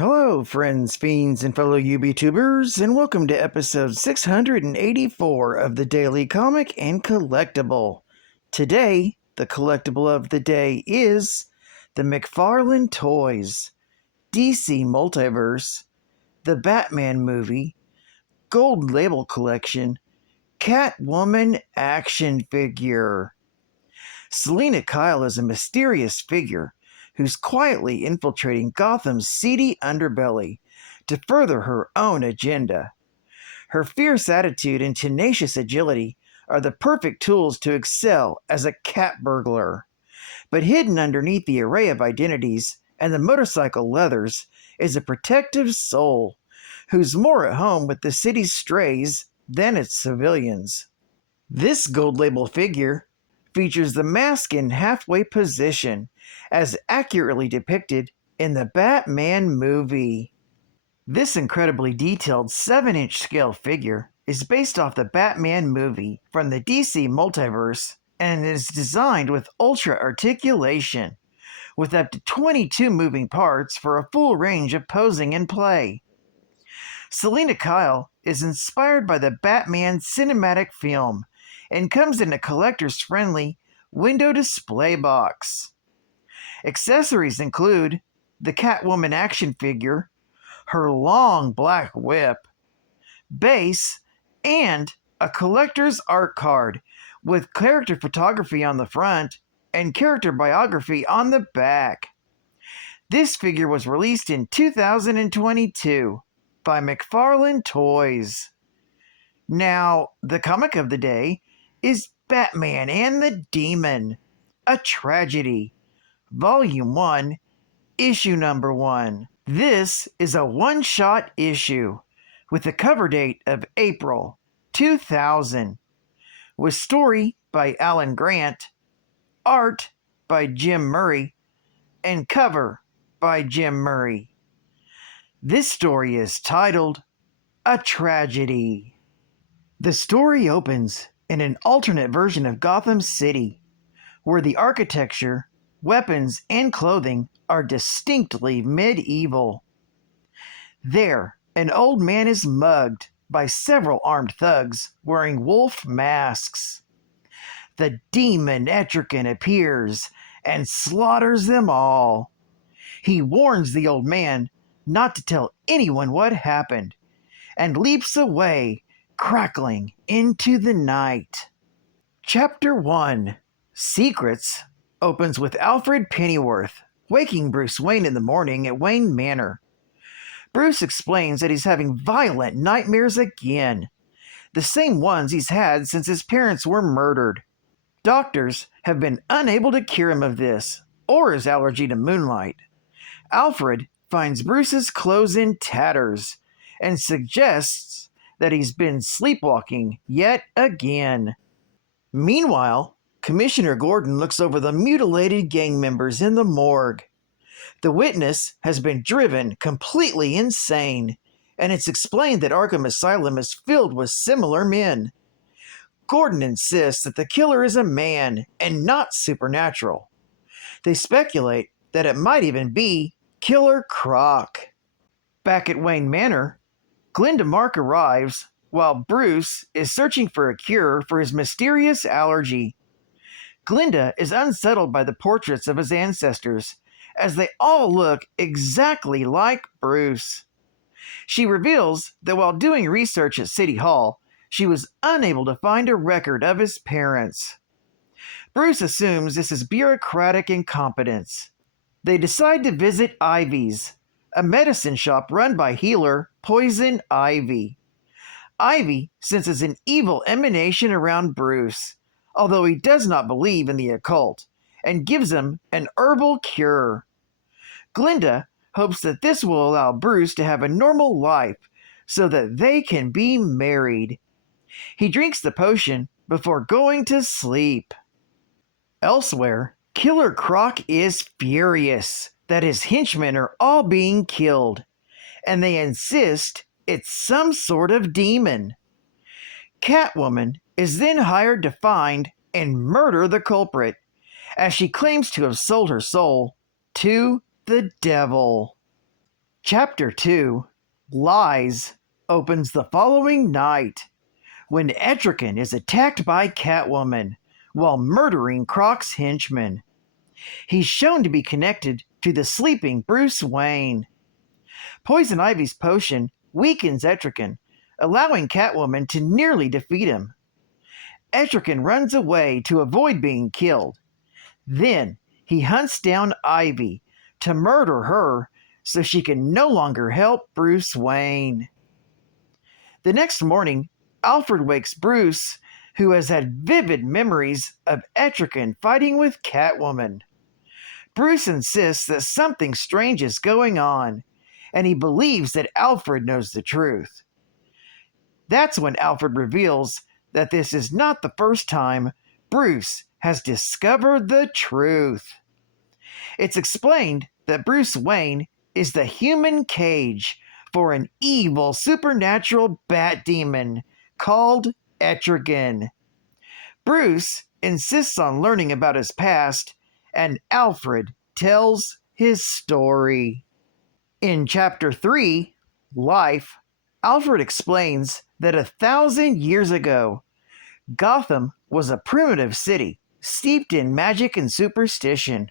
Hello, friends, fiends, and fellow UBTubers, and welcome to episode 684 of the Daily Comic and Collectible. Today, the collectible of the day is the Mcfarlane Toys, DC Multiverse, the Batman movie, Gold Label Collection, Catwoman action figure. Selina Kyle is a mysterious figure who's quietly infiltrating Gotham's seedy underbelly to further her own agenda. Her fierce attitude and tenacious agility are the perfect tools to excel as a cat burglar. But hidden underneath the array of identities and the motorcycle leathers is a protective soul who's more at home with the city's strays than its civilians. This gold label figure features the mask in halfway position as accurately depicted in the Batman movie. This incredibly detailed 7-inch scale figure is based off the Batman movie from the DC Multiverse and is designed with ultra articulation, with up to 22 moving parts for a full range of posing and play. Selina Kyle is inspired by the Batman cinematic film and comes in a collector's friendly window display box. Accessories include the Catwoman action figure, her long black whip, base, and a collector's art card with character photography on the front and character biography on the back. This figure was released in 2022 by Mcfarlane Toys. Now, the comic of the day is Batman and the Demon, A Tragedy, Volume 1, Issue Number 1. This is a one-shot issue with a cover date of April 2000, with story by Alan Grant, art by Jim Murray, and cover by Jim Murray. This story is titled A Tragedy. The story opens in an alternate version of Gotham City, where the architecture, weapons, and clothing are distinctly medieval. There, an old man is mugged by several armed thugs wearing wolf masks. The demon Etrigan appears and slaughters them all. He warns the old man not to tell anyone what happened and leaps away, crackling into the night. Chapter 1, Secrets, opens with Alfred Pennyworth waking Bruce Wayne in the morning at Wayne Manor. Bruce explains that he's having violent nightmares again, the same ones he's had since his parents were murdered. Doctors have been unable to cure him of this, or his allergy to moonlight. Alfred finds Bruce's clothes in tatters and suggests that he's been sleepwalking yet again. Meanwhile, Commissioner Gordon looks over the mutilated gang members in the morgue. The witness has been driven completely insane, and it's explained that Arkham Asylum is filled with similar men. Gordon insists that the killer is a man and not supernatural. They speculate that it might even be Killer Croc. Back at Wayne Manor, Glinda Mark arrives while Bruce is searching for a cure for his mysterious allergy. Glinda is unsettled by the portraits of his ancestors, as they all look exactly like Bruce. She reveals that while doing research at City Hall, she was unable to find a record of his parents. Bruce assumes this is bureaucratic incompetence. They decide to visit Ivy's, a medicine shop run by healer Poison Ivy. Ivy senses an evil emanation around Bruce, although he does not believe in the occult, and gives him an herbal cure. Glinda hopes that this will allow Bruce to have a normal life so that they can be married. He drinks the potion before going to sleep. Elsewhere, Killer Croc is furious that his henchmen are all being killed, and they insist it's some sort of demon. Catwoman is then hired to find and murder the culprit, as she claims to have sold her soul to the devil. Chapter 2, Lies, opens the following night, when Etrigan is attacked by Catwoman while murdering Croc's henchmen. He's shown to be connected to the sleeping Bruce Wayne. Poison Ivy's potion weakens Etrigan, allowing Catwoman to nearly defeat him. Etrigan runs away to avoid being killed. Then he hunts down Ivy to murder her so she can no longer help Bruce Wayne. The next morning, Alfred wakes Bruce, who has had vivid memories of Etrigan fighting with Catwoman. Bruce insists that something strange is going on, and he believes that Alfred knows the truth. That's when Alfred reveals that this is not the first time Bruce has discovered the truth. It's explained that Bruce Wayne is the human cage for an evil supernatural bat demon called Etrigan. Bruce insists on learning about his past, and Alfred tells his story. In Chapter 3, Life, Alfred explains that 1,000 years ago, Gotham was a primitive city steeped in magic and superstition.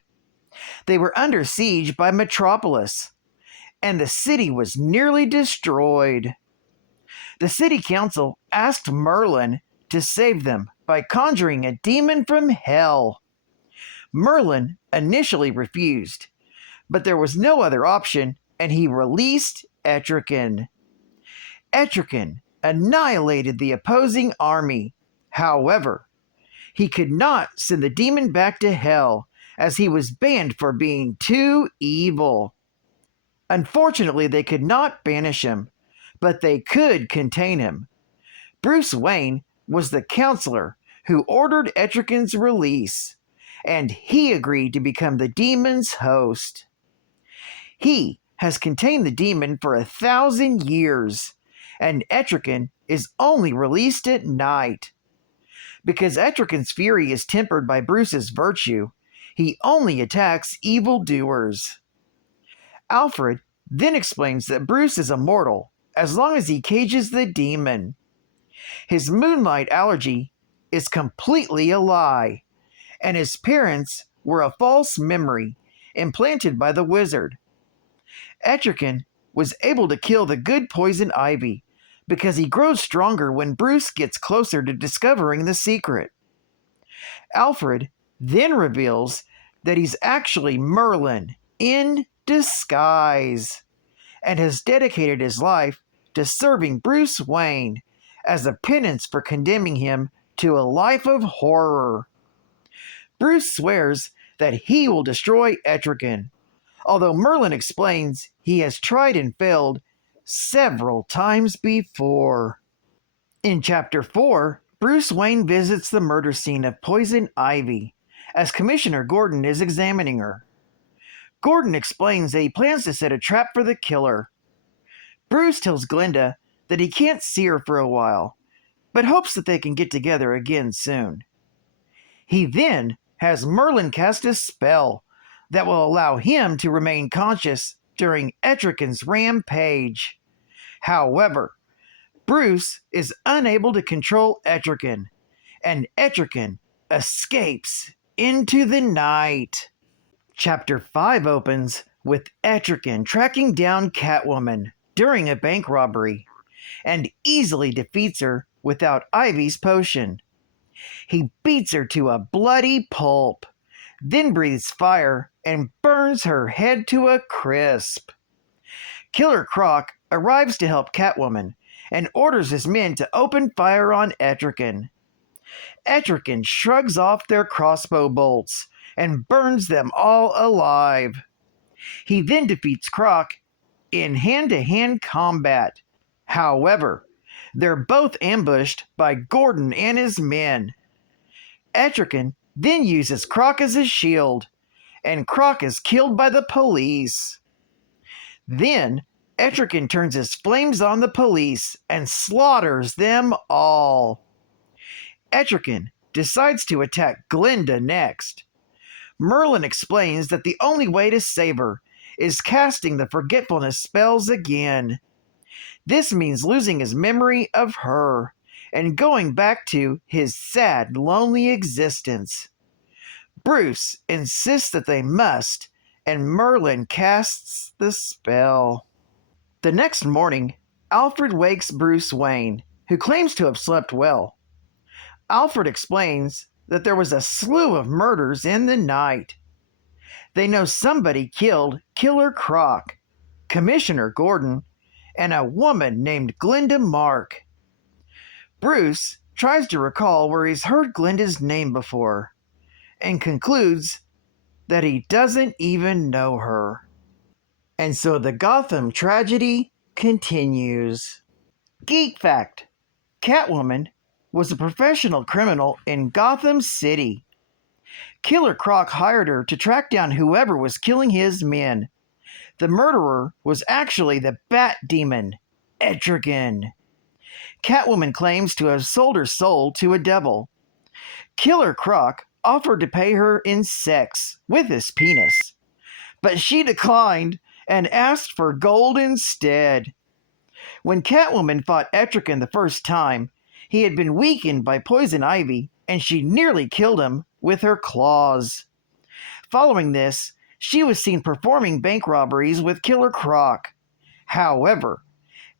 They were under siege by Metropolis, and the city was nearly destroyed. The city council asked Merlin to save them by conjuring a demon from hell. Merlin initially refused, but there was no other option, and he released Etrigan. Etrigan annihilated the opposing army. However, he could not send the demon back to hell, as he was banned for being too evil. Unfortunately, they could not banish him, but they could contain him. Bruce Wayne was the counselor who ordered Etrigan's release, and he agreed to become the demon's host. He has contained the demon for 1,000 years, and Etrigan is only released at night. Because Etrigan's fury is tempered by Bruce's virtue, he only attacks evildoers. Alfred then explains that Bruce is immortal as long as he cages the demon. His moonlight allergy is completely a lie, and his parents were a false memory implanted by the wizard. Etrigan was able to kill the good Poison Ivy because he grows stronger when Bruce gets closer to discovering the secret. Alfred then reveals that he's actually Merlin in disguise and has dedicated his life to serving Bruce Wayne as a penance for condemning him to a life of horror. Bruce swears that he will destroy Etrigan, although Merlin explains he has tried and failed several times before. In Chapter 4, Bruce Wayne visits the murder scene of Poison Ivy as Commissioner Gordon is examining her. Gordon explains that he plans to set a trap for the killer. Bruce tells Glinda that he can't see her for a while, but hopes that they can get together again soon. He then has Merlin cast a spell that will allow him to remain conscious during Etrigan's rampage. However, Bruce is unable to control Etrigan, and Etrigan escapes into the night. Chapter 5 opens with Etrigan tracking down Catwoman during a bank robbery, and easily defeats her without Ivy's potion. He beats her to a bloody pulp, then breathes fire and burns her head to a crisp. Killer Croc arrives to help Catwoman and orders his men to open fire on Etrigan. Etrigan shrugs off their crossbow bolts and burns them all alive. He then defeats Croc in hand-to-hand combat. However, they're both ambushed by Gordon and his men. Etrigan then uses Croc as a shield, and Croc is killed by the police. Then, Etrigan turns his flames on the police and slaughters them all. Etrigan decides to attack Glinda next. Merlin explains that the only way to save her is casting the forgetfulness spells again. This means losing his memory of her and going back to his sad, lonely existence. Bruce insists that they must, and Merlin casts the spell. The next morning, Alfred wakes Bruce Wayne, who claims to have slept well. Alfred explains that there was a slew of murders in the night. They know somebody killed Killer Croc, Commissioner Gordon, and a woman named Glenda Mark. Bruce tries to recall where he's heard Glenda's name before, and concludes that he doesn't even know her. And so the Gotham tragedy continues. Geek fact: Catwoman was a professional criminal in Gotham City. Killer Croc hired her to track down whoever was killing his men. The murderer was actually the Bat Demon, Etrigan. Catwoman claims to have sold her soul to a devil. Killer Croc offered to pay her in sex with his penis, but she declined and asked for gold instead. When Catwoman fought Etrigan the first time, he had been weakened by poison ivy, and she nearly killed him with her claws. Following this, she was seen performing bank robberies with Killer Croc. However,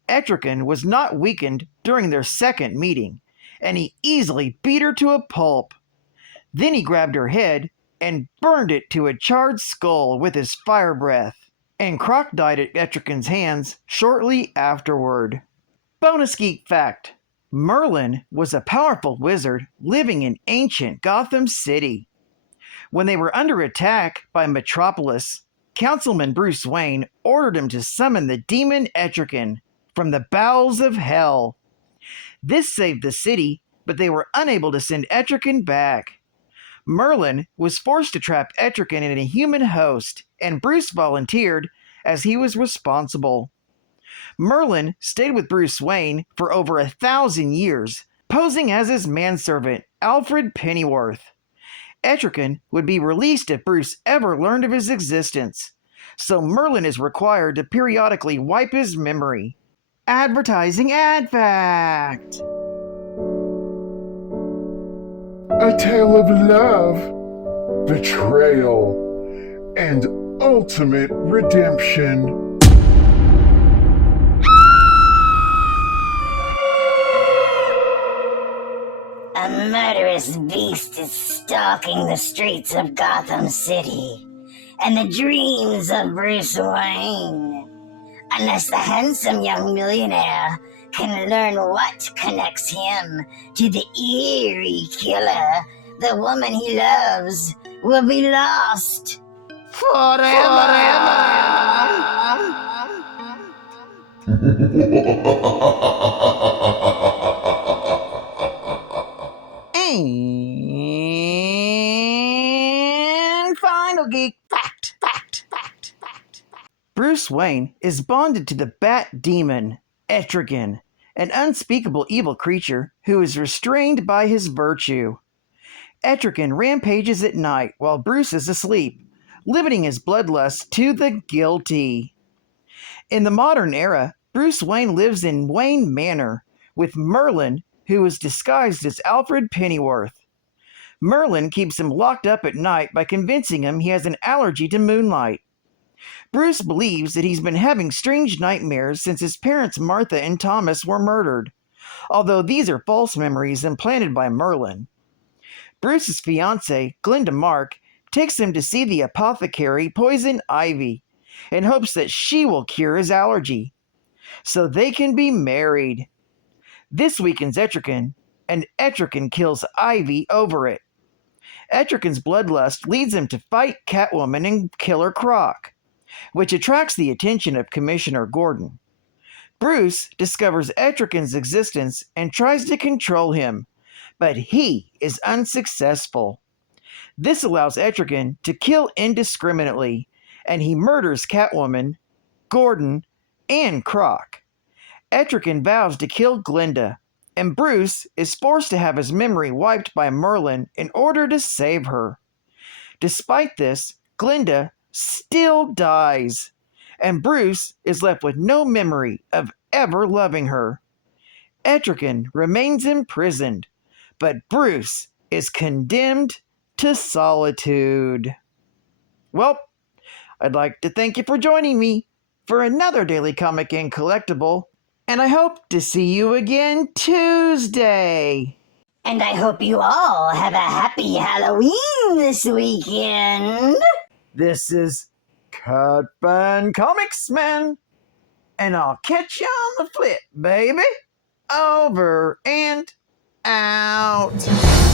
Etrigan was not weakened during their second meeting, and he easily beat her to a pulp. Then he grabbed her head and burned it to a charred skull with his fire breath, and Croc died at Etrigan's hands shortly afterward. Bonus geek fact: Merlin was a powerful wizard living in ancient Gotham City. When they were under attack by Metropolis, Councilman Bruce Wayne ordered him to summon the demon Etrigan from the bowels of hell. This saved the city, but they were unable to send Etrigan back. Merlin was forced to trap Etrigan in a human host, and Bruce volunteered as he was responsible. Merlin stayed with Bruce Wayne for over 1,000 years, posing as his manservant, Alfred Pennyworth. Etrigan would be released if Bruce ever learned of his existence, so Merlin is required to periodically wipe his memory. Advertising ad fact: A tale of love, betrayal, and ultimate redemption. A murderous beast is stalking the streets of Gotham City and the dreams of Bruce Wayne. Unless the handsome young millionaire can learn what connects him to the eerie killer, the woman he loves will be lost forever. And final geek fact. Bruce Wayne is bonded to the Bat Demon, Etrigan, an unspeakable evil creature who is restrained by his virtue. Etrigan rampages at night while Bruce is asleep, limiting his bloodlust to the guilty. In the modern era, Bruce Wayne lives in Wayne Manor with Merlin, who is disguised as Alfred Pennyworth. Merlin keeps him locked up at night by convincing him he has an allergy to moonlight. Bruce believes that he's been having strange nightmares since his parents Martha and Thomas were murdered, although these are false memories implanted by Merlin. Bruce's fiancée, Glenda Mark, takes him to see the apothecary Poison Ivy and hopes that she will cure his allergy, so they can be married. This weakens Etrigan, and Etrigan kills Ivy over it. Etrigan's bloodlust leads him to fight Catwoman and Killer Croc, which attracts the attention of Commissioner Gordon. Bruce discovers Etrigan's existence and tries to control him, but he is unsuccessful. This allows Etrigan to kill indiscriminately, and he murders Catwoman, Gordon, and Croc. Etrigan vows to kill Glenda, and Bruce is forced to have his memory wiped by Merlin in order to save her. Despite this, Glenda still dies, and Bruce is left with no memory of ever loving her. Etrigan remains imprisoned, but Bruce is condemned to solitude. Well, I'd like to thank you for joining me for another Daily Comic and Collectible, and I hope to see you again Tuesday. And I hope you all have a happy Halloween this weekend. This is Cut Fan Comics Man, and I'll catch you on the flip, baby. Over and out.